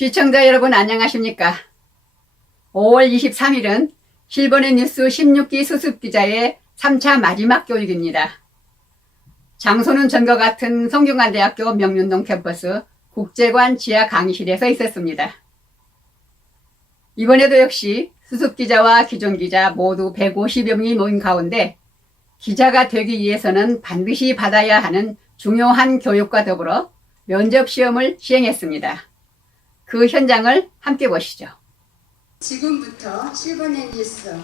시청자 여러분 안녕하십니까? 5월 23일은 실버넷 뉴스 16기 수습기자의 3차 마지막 교육입니다. 장소는 전과 같은 성균관대학교 명륜동 캠퍼스 국제관 지하 강의실에서 있었습니다. 이번에도 역시 수습기자와 기존기자 모두 150여 명이 모인 가운데 기자가 되기 위해서는 반드시 받아야 하는 중요한 교육과 더불어 면접시험을 시행했습니다. 그 현장을 함께 보시죠. 지금부터 실버넷 뉴스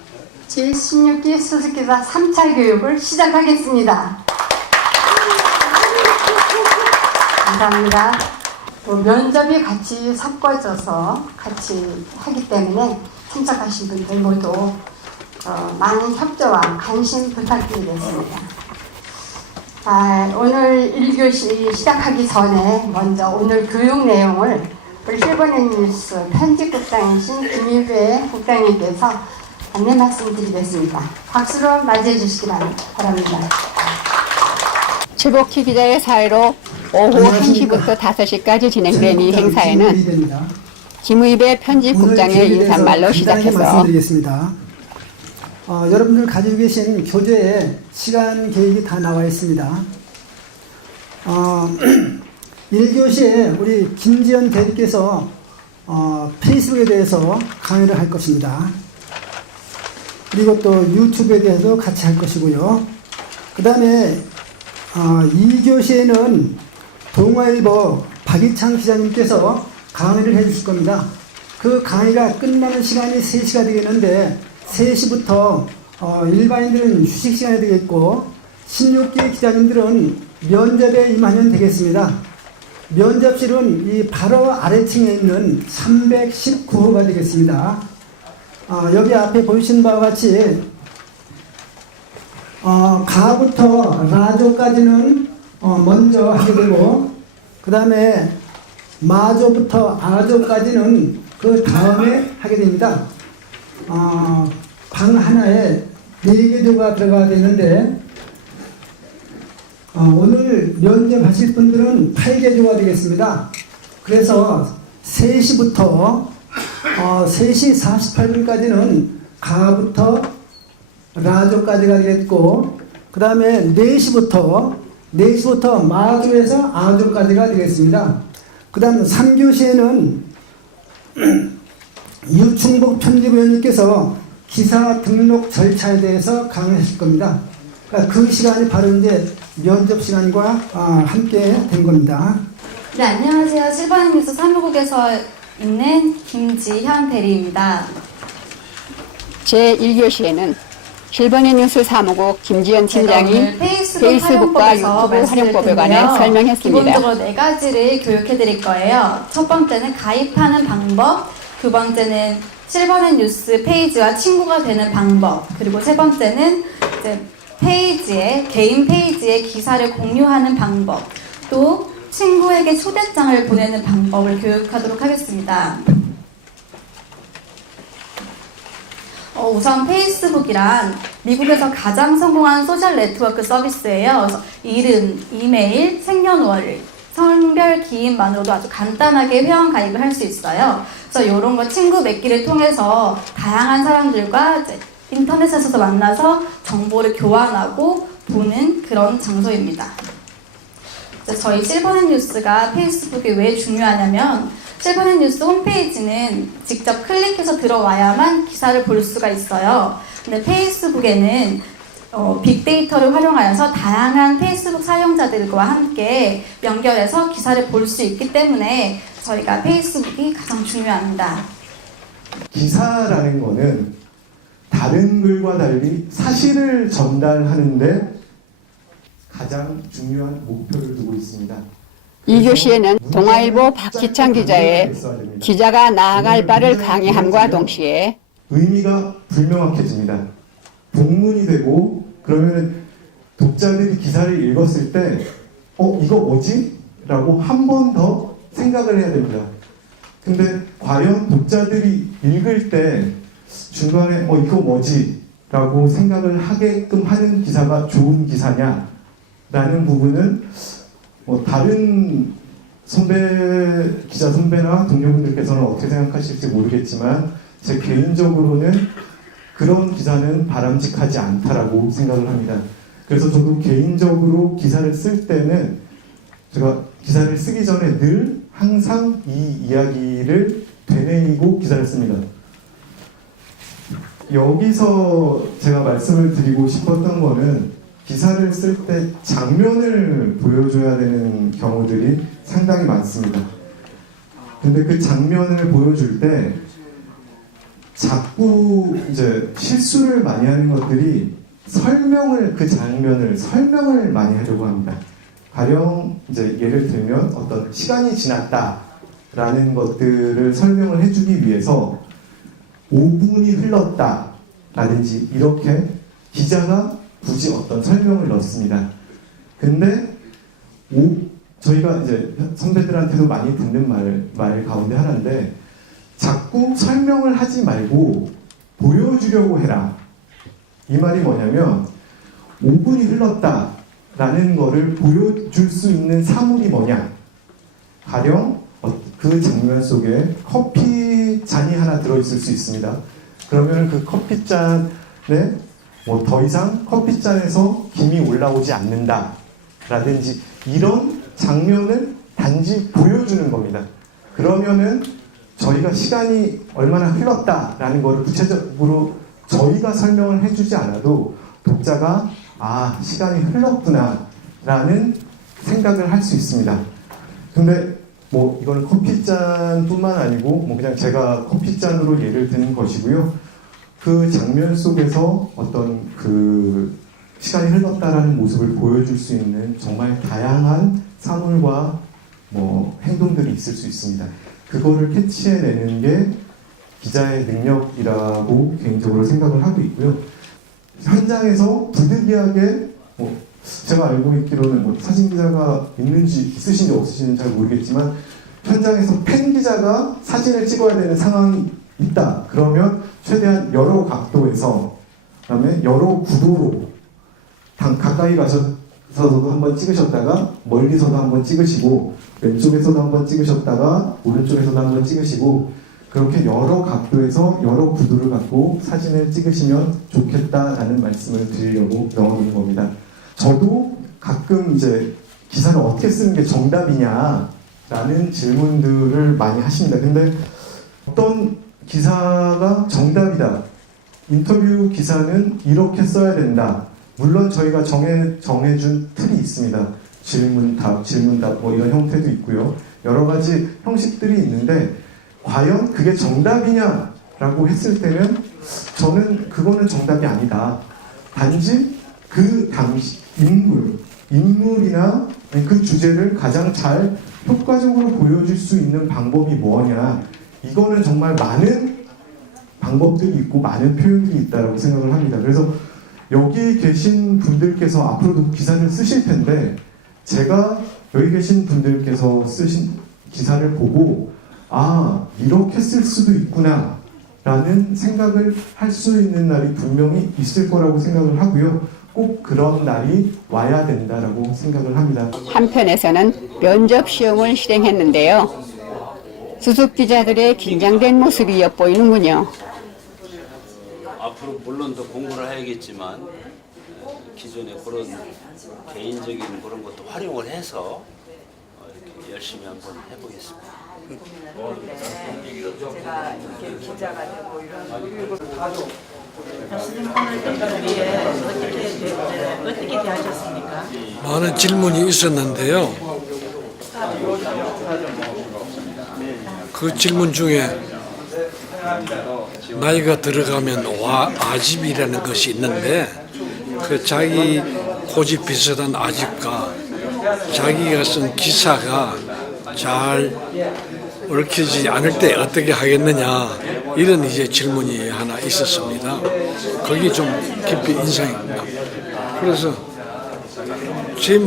제16기 수습기자 3차 교육을 시작하겠습니다. 감사합니다. 면접이 같이 섞어져서 같이 하기 때문에 참석하신 분들 모두 많은 협조와 관심 부탁드리겠습니다. 오늘 1교시 시작하기 전에 먼저 오늘 교육 내용을 우리 실버넷 뉴스 편집국장이신 김유배 국장님께서 안내 말씀드리겠습니다. 박수로 맞이해 주시기 바랍니다. 최복희 기자의 사회로 오후 1시부터 5시까지 진행된 이 행사에는 김의배 편집국장의 인사말로 시작해서 말씀드리겠습니다. 여러분들 가지고 계신 교재에 시간 계획이 다 나와 있습니다. 1교시에 우리 김지연 대리께서 페이스북에 대해서 강의를 할 것입니다. 그리고 또 유튜브에 대해서 같이 할 것이고요. 그 다음에 2교시에는 동아일보 박희창 기자님께서 강의를 해 주실 겁니다. 그 강의가 끝나는 시간이 3시가 되겠는데 3시부터 일반인들은 휴식 시간이 되겠고 16기 기자님들은 면접에 임하면 되겠습니다. 면접실은 이 바로 아래층에 있는 319호가 되겠습니다. 여기 앞에 보이신 바와 같이 가부터 라조까지는 먼저 하게 되고 그 다음에 마조부터 아조까지는 그 다음에 하게 됩니다. 방 하나에 4개 조가 들어가야 되는데 오늘 면접하실 분들은 8개 조가 되겠습니다. 그래서 3시부터 3시 48분까지는 가부터 라조까지가 되겠고 그 다음에 4시부터 마조에서 아조까지가 되겠습니다. 그 다음 3교시에는 유충복 편집위원님께서 기사 등록 절차에 대해서 강의하실 겁니다. 그러니까 그 시간이 바로 이제 면접 시간과 함께 된 겁니다. 네, 안녕하세요. 실버넷 뉴스 사무국에서 있는 김지현 대리입니다. 제1교시에는 실버넷 뉴스 사무국 김지연 팀장이 페이스북과 유튜브 활용법에 관해 설명했습니다. 기본적으로 4가지를 교육해 드릴 거예요. 첫 번째는 가입하는 방법, 두 번째는 실버넷 뉴스 페이지와 친구가 되는 방법, 그리고 세 번째는 이제 개인 페이지에 기사를 공유하는 방법, 또 친구에게 초대장을 보내는 방법을 교육하도록 하겠습니다. 우선 페이스북이란 미국에서 가장 성공한 소셜 네트워크 서비스예요. 그래서 이름, 이메일, 생년월, 성별 기인만으로도 아주 간단하게 회원 가입을 할 수 있어요. 그래서 이런 거 친구 맺기를 통해서 다양한 사람들과 이제 인터넷에서도 만나서 정보를 교환하고 보는 그런 장소입니다. 저희 실버넷 뉴스가 페이스북이 왜 중요하냐면 실버넷 뉴스 홈페이지는 직접 클릭해서 들어와야만 기사를 볼 수가 있어요. 근데 페이스북에는 빅데이터를 활용하여서 다양한 페이스북 사용자들과 함께 연결해서 기사를 볼 수 있기 때문에 저희가 페이스북이 가장 중요합니다. 기사라는 거는 다른 글과 달리 사실을 전달하는데 가장 중요한 목표를 두고 있습니다. 2교시에는 동아일보 박희창 기자의 기자가 나아갈 바를 강의함과 동시에 의미가 불명확해집니다. 본문이 되고 그러면 독자들이 기사를 읽었을 때 이거 뭐지? 라고 한 번 더 생각을 해야 됩니다. 근데 과연 독자들이 읽을 때 중간에 이거 뭐지? 라고 생각을 하게끔 하는 기사가 좋은 기사냐? 라는 부분은 다른 기자 선배나 동료분들께서는 어떻게 생각하실지 모르겠지만 제 개인적으로는 그런 기사는 바람직하지 않다라고 생각을 합니다. 그래서 저도 개인적으로 기사를 쓸 때는 제가 기사를 쓰기 전에 늘 항상 이 이야기를 되뇌이고 기사를 씁니다. 여기서 제가 말씀을 드리고 싶었던 거는 기사를 쓸 때 장면을 보여줘야 되는 경우들이 상당히 많습니다. 근데 그 장면을 보여줄 때 자꾸 이제 실수를 많이 하는 것들이 그 장면을 설명을 많이 하려고 합니다. 가령 이제 예를 들면 어떤 시간이 지났다라는 것들을 설명을 해주기 위해서 5분이 흘렀다라든지 이렇게 기자가 굳이 어떤 설명을 넣습니다. 근데 저희가 이제 선배들한테도 많이 듣는 말 가운데 하나인데 자꾸 설명을 하지 말고 보여주려고 해라. 이 말이 뭐냐면 5분이 흘렀다라는 거를 보여줄 수 있는 사물이 뭐냐. 가령 그 장면 속에 커피 잔이 하나 들어있을 수 있습니다. 그러면 그 커피 잔에 더 이상 커피 잔에서 김이 올라오지 않는다 라든지 이런 장면을 단지 보여주는 겁니다. 그러면은 저희가 시간이 얼마나 흘렀다라는 것을 구체적으로 저희가 설명을 해주지 않아도 독자가 시간이 흘렀구나 라는 생각을 할 수 있습니다. 근데 이거는 커피잔뿐만 아니고 그냥 제가 커피잔으로 예를 드는 것이고요. 그 장면 속에서 어떤 그 시간이 흘렀다라는 모습을 보여줄 수 있는 정말 다양한 사물과 행동들이 있을 수 있습니다. 그거를 캐치해내는 게 기자의 능력이라고 개인적으로 생각을 하고 있고요. 현장에서 부득이하게 제가 알고 있기로는 사진 기자가 있으신지 없으신지 잘 모르겠지만 현장에서 팬 기자가 사진을 찍어야 되는 상황이 있다. 그러면 최대한 여러 각도에서 그다음에 여러 구도로 가까이 가셔서도 한번 찍으셨다가 멀리서도 한번 찍으시고 왼쪽에서도 한번 찍으셨다가 오른쪽에서도 한번 찍으시고 그렇게 여러 각도에서 여러 구도를 갖고 사진을 찍으시면 좋겠다라는 말씀을 드리려고 넣어놓은 겁니다. 저도 가끔 이제 기사를 어떻게 쓰는 게 정답이냐라는 질문들을 많이 하십니다. 근데 어떤 기사가 정답이다. 인터뷰 기사는 이렇게 써야 된다. 물론 저희가 정해준 틀이 있습니다. 질문답 이런 형태도 있고요. 여러 가지 형식들이 있는데 과연 그게 정답이냐라고 했을 때는 저는 그거는 정답이 아니다. 단지 그 당시 인물이나 그 주제를 가장 잘 효과적으로 보여줄 수 있는 방법이 뭐냐. 이거는 정말 많은 방법들이 있고 많은 표현들이 있다고 생각을 합니다. 그래서 여기 계신 분들께서 앞으로도 기사를 쓰실 텐데 제가 여기 계신 분들께서 쓰신 기사를 보고 이렇게 쓸 수도 있구나 라는 생각을 할 수 있는 날이 분명히 있을 거라고 생각을 하고요. 꼭 그런 날이 와야 된다라고 생각을 합니다. 한편에서는 면접 시험을 실행했는데요. 수습 기자들의 긴장된 모습이 엿보이는군요. 앞으로 물론 더 공부를 해야겠지만 기존의 그런 개인적인 그런 것도 활용을 해서 이렇게 열심히 한번 해보겠습니다. 제가 이렇게 기자가 되고 이런 신입분을 위해 어떻게 대하셨습니까? 많은 질문이 있었는데요. 그 질문 중에 나이가 들어가면 아집이라는 것이 있는데 그 자기 고집 비슷한 아집과 자기가 쓴 기사가 잘 얽히지 않을 때 어떻게 하겠느냐 이런 이제 질문이 하나 있었습니다. 거기 좀 깊이 인상이 납니다. 그래서 제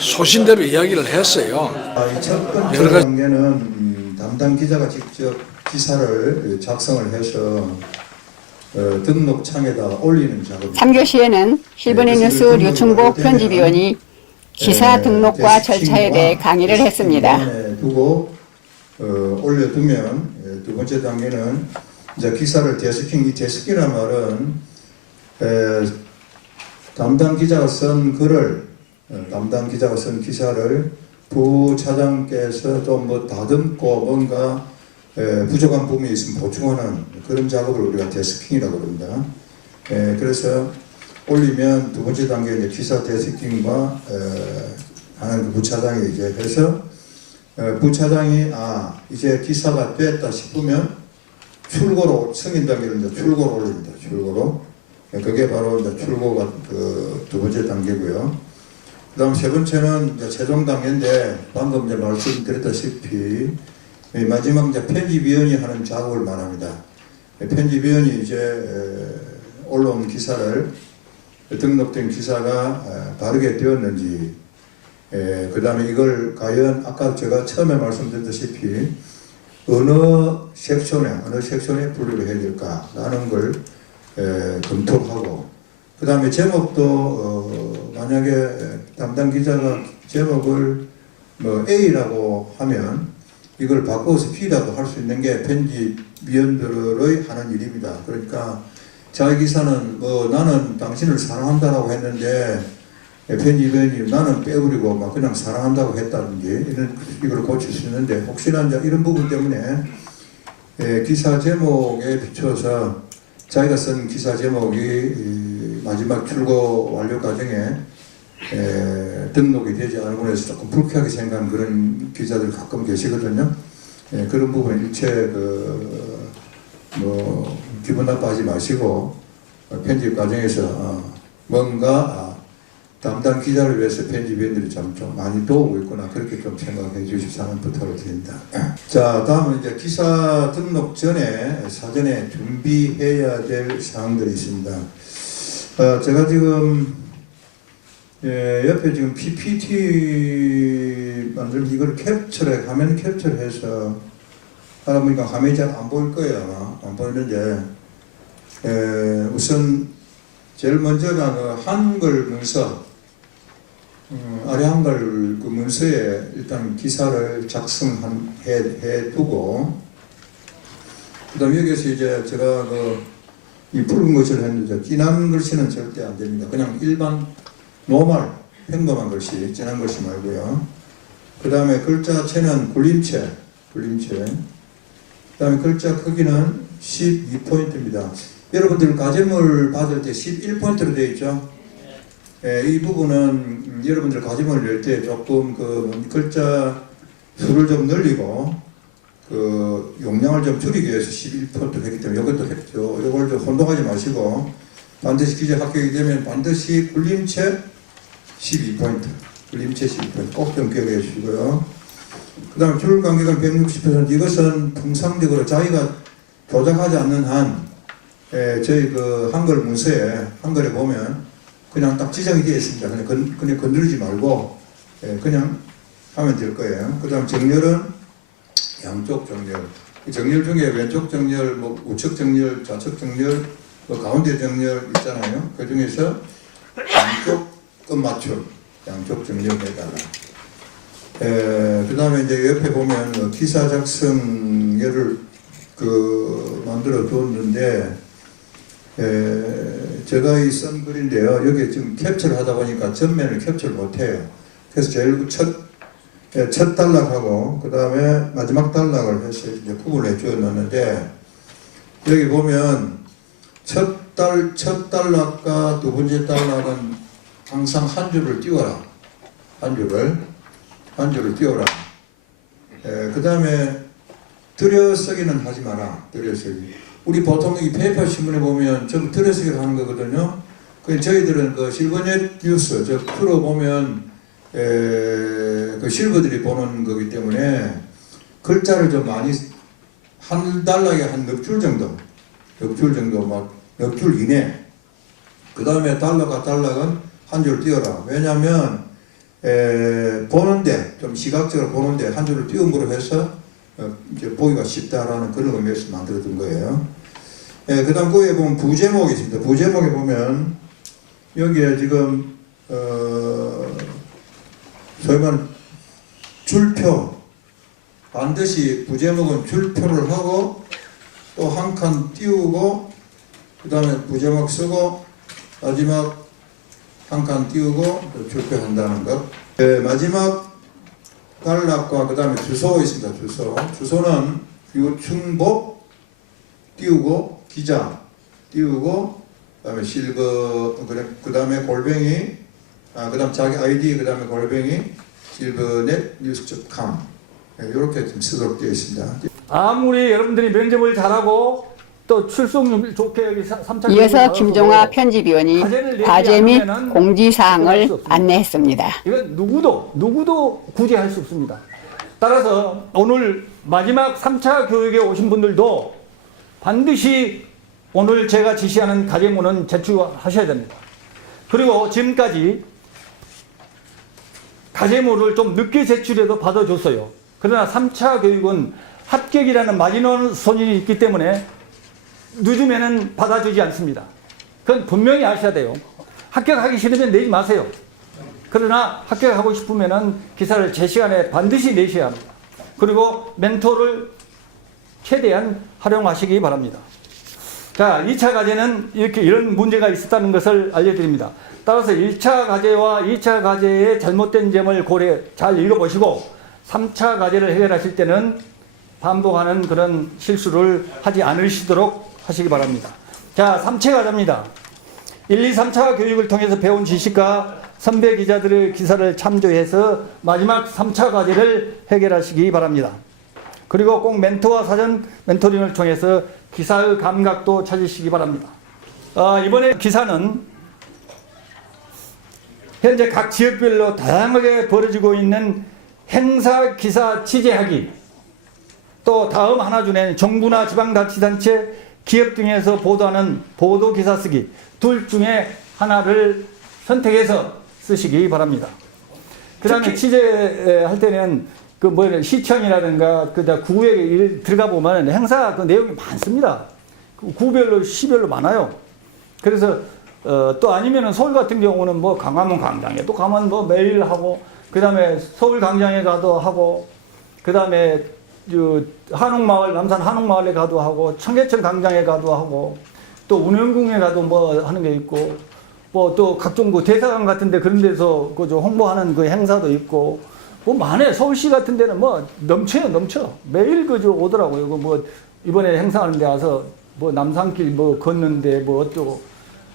소신대로 이야기를 했어요. 첫 번째 여러 가지 단계는 담당 기자가 직접 기사를 작성을 해서 등록창에다 올리는 작업. 3교시에는 실버넷 뉴스 류충복 편집위원이 기사 등록과 절차에 대해 강의를 했습니다. 두고 올려두면 두 번째 단계는 이제 기사를 데스킹, 이 데스킹이란 말은 담당 기자가 쓴 글을 담당 기자가 쓴 기사를 부차장께서 좀 뭐 다듬고 뭔가 부족한 부분이 있으면 보충하는 그런 작업을 우리가 데스킹이라고 합니다. 그래서 올리면 두 번째 단계 이제 기사 데스킹과 하는 그 부차장이 이제 해서 부차장이 이제 기사가 됐다 싶으면 출고로 승인 단계를 이제 출고로 올립니다. 출고로 그게 바로 이제 출고가 그 두 번째 단계고요. 그다음 세 번째는 이제 최종 단계인데 방금 이제 말씀드렸다시피 마지막 이제 편집위원이 하는 작업을 말합니다. 편집위원이 이제 올라온 기사를 등록된 기사가 바르게 되었는지, 그 다음에 이걸 과연 아까 제가 처음에 말씀드렸다시피 어느 섹션에 분류를 해야 될까라는 걸 검토하고, 그 다음에 제목도 만약에 담당 기자가 제목을 뭐 A라고 하면 이걸 바꿔서 B라고 할 수 있는 게 편집위원들의 하는 일입니다. 그러니까 자기 기사는 뭐 나는 당신을 사랑한다라고 했는데 편집위원이 나는 빼버리고 막 그냥 사랑한다고 했다든지 이걸 고칠 수 있는데, 혹시나 이제 이런 부분 때문에 기사 제목에 비춰서 자기가 쓴 기사 제목이 마지막 출고 완료 과정에 등록이 되지 않은 해서 조금 불쾌하게 생각하는 그런 기자들 가끔 계시거든요. 그런 부분 일체 기분 나빠하지 마시고 편집 과정에서 뭔가 담당 기자를 위해서 편집위원들이 좀 많이 도우고 있구나, 그렇게 좀 생각해 주십사 하는 부탁을 드립니다. 자, 다음은 이제 기사 등록 전에 사전에 준비해야 될 사항들이 있습니다. 제가 지금 옆에 지금 PPT 만들면 이걸 화면 캡처해서 하다 보니까 화면이 잘 안 보일 거예요. 안 보이는데 우선 제일 먼저가 그 한글 문서, 아래 한글 그 문서에 일단 기사를 작성해 두고, 그다음 여기서 이제 제가 이 붉은 글씨를 했는데 진한 글씨는 절대 안 됩니다. 그냥 일반 노멀 평범한 글씨, 진한 글씨 말고요. 그 다음에 글자체는 굴림체. 그 다음에 글자 크기는 12포인트입니다. 여러분들 과제물 받을 때 11포인트로 되어 있죠. 이 부분은 여러분들 과제물을 낼 때 조금 글자 수를 좀 늘리고 용량을 좀 줄이기 위해서 11포인트 했기 때문에 이걸 좀 혼동하지 마시고, 반드시 기재 합격이 되면 반드시 굴림체 12포인트 꼭 좀 기억해 주시고요. 그 다음에 줄 간격은 160%. 이것은 통상적으로 자기가 조작하지 않는 한 저희 한글 문서에 한글에 보면 그냥 딱 지정이 되어 있습니다. 그냥 건드리지 말고 그냥 하면 될 거예요. 그 다음 정렬은 양쪽 정렬. 정렬 중에 왼쪽 정렬, 우측 정렬, 좌측 정렬, 가운데 정렬 있잖아요. 그 중에서 양쪽 끝맞춤, 양쪽 정렬해달라. 그 다음에 이제 옆에 보면 기사 작성열을 만들어 두었는데, 제가 이 쓴 글인데요. 여기 지금 캡처를 하다 보니까 전면을 캡처를 못해요. 그래서 제일 첫 단락하고 그 다음에 마지막 단락을 해서 이제 구분을 해 주었는데, 여기 보면 첫 단락과 두 번째 단락은 항상 한 줄을 띄워라. 한 줄을 띄워라. 그 다음에 들여쓰기는 하지 마라. 들여쓰기. 우리 보통 이 페이퍼 신문에 보면 전부 들여쓰기를 하는 거거든요. 저희들은 실버넷 뉴스, 프로 보면 실버들이 보는 거기 때문에 글자를 좀 많이 한 단락에 한 넉 줄 정도, 넉 줄 이내. 그 다음에 단락과 단락은 한 줄 띄워라. 왜냐하면 보는데 좀 시각적으로 보는데 한 줄을 띄움으로 해서 이제 보기가 쉽다라는 그런 의미에서 만들어둔 거예요. 그 다음 거기에 보면 부제목이 있습니다. 부제목에 보면 여기에 지금 소위 말하는 줄표, 반드시 부제목은 줄표를 하고 또 한 칸 띄우고 그 다음에 부제목 쓰고 마지막 한 칸 띄우고 또 줄표한다는 것. 마지막 단락과 그 다음에 주소 있습니다. 주소는 유충복 띄우고 기자 띄우고 그다음에 실버 그 다음에 골뱅이 그다음 자기 아이디 그 다음에 골뱅이 silvernet.news.com 이렇게 좀 쓰도록 되어 있습니다. 아무리 여러분들이 면접을 잘하고 또 출석률 좋게 여기 3차 이어서 김종화 편집위원이 과제 및 공지사항을 안내했습니다. 이건 누구도 구제할 수 없습니다. 따라서 오늘 마지막 3차 교육에 오신 분들도 반드시 오늘 제가 지시하는 과제문은 제출하셔야 됩니다. 그리고 지금까지 과제문을 좀 늦게 제출해도 받아줬어요. 그러나 3차 교육은 합격이라는 마지노선이 있기 때문에 늦으면 받아주지 않습니다. 그건 분명히 아셔야 돼요. 합격하기 싫으면 내지 마세요. 그러나 합격하고 싶으면 기사를 제 시간에 반드시 내셔야 합니다. 그리고 멘토를 최대한 활용하시기 바랍니다. 자, 2차 과제는 이런 문제가 있었다는 것을 알려드립니다. 따라서 1차 과제와 2차 과제의 잘못된 점을 잘 읽어보시고 3차 과제를 해결하실 때는 반복하는 그런 실수를 하지 않으시도록 하시기 바랍니다. 자, 3차 과제입니다. 1, 2, 3차 교육을 통해서 배운 지식과 선배 기자들의 기사를 참조해서 마지막 3차 과제를 해결하시기 바랍니다. 그리고 꼭 멘토와 사전 멘토링을 통해서 기사의 감각도 찾으시기 바랍니다. 이번에 기사는 현재 각 지역별로 다양하게 벌어지고 있는 행사 기사 취재하기, 또 다음 하나 중에는 정부나 지방자치단체, 기업 등에서 보도하는 보도 기사 쓰기 둘 중에 하나를 선택해서 쓰시기 바랍니다. 그 다음에 취재할 때는 시청이라든가 구에 들어가 보면 행사 내용이 많습니다. 구별로 시별로 많아요. 그래서 또 아니면은 서울 같은 경우는 광화문 광장에 또 가면 매일 하고, 그 다음에 서울 광장에 가도 하고, 그 다음에 한옥마을, 남산 한옥마을에 가도 하고, 청계천 광장에 가도 하고, 또 운영궁에 가도 하는 게 있고, 또 각종 대사관 같은데 그런 데서 홍보하는 그 행사도 있고, 많아요. 서울시 같은 데는 넘쳐. 매일 오더라고요. 이번에 행사하는 데 와서 남산길 걷는데 어쩌고.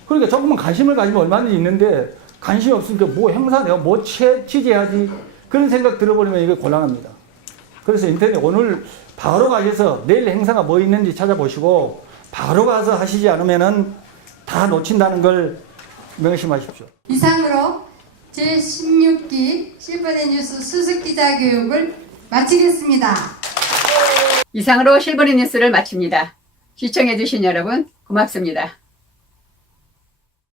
그러니까 조금만 관심을 가지면 얼마든지 있는데, 관심이 없으니까 행사 내가 취재하지? 그런 생각 들어버리면 이게 곤란합니다. 그래서 인터넷 오늘 바로 가셔서 내일 행사가 있는지 찾아보시고 바로 가서 하시지 않으면은 다 놓친다는 걸 명심하십시오. 이상으로 제16기 실버넷 뉴스 수석기자 교육을 마치겠습니다. 이상으로 실버넷 뉴스를 마칩니다. 시청해주신 여러분 고맙습니다.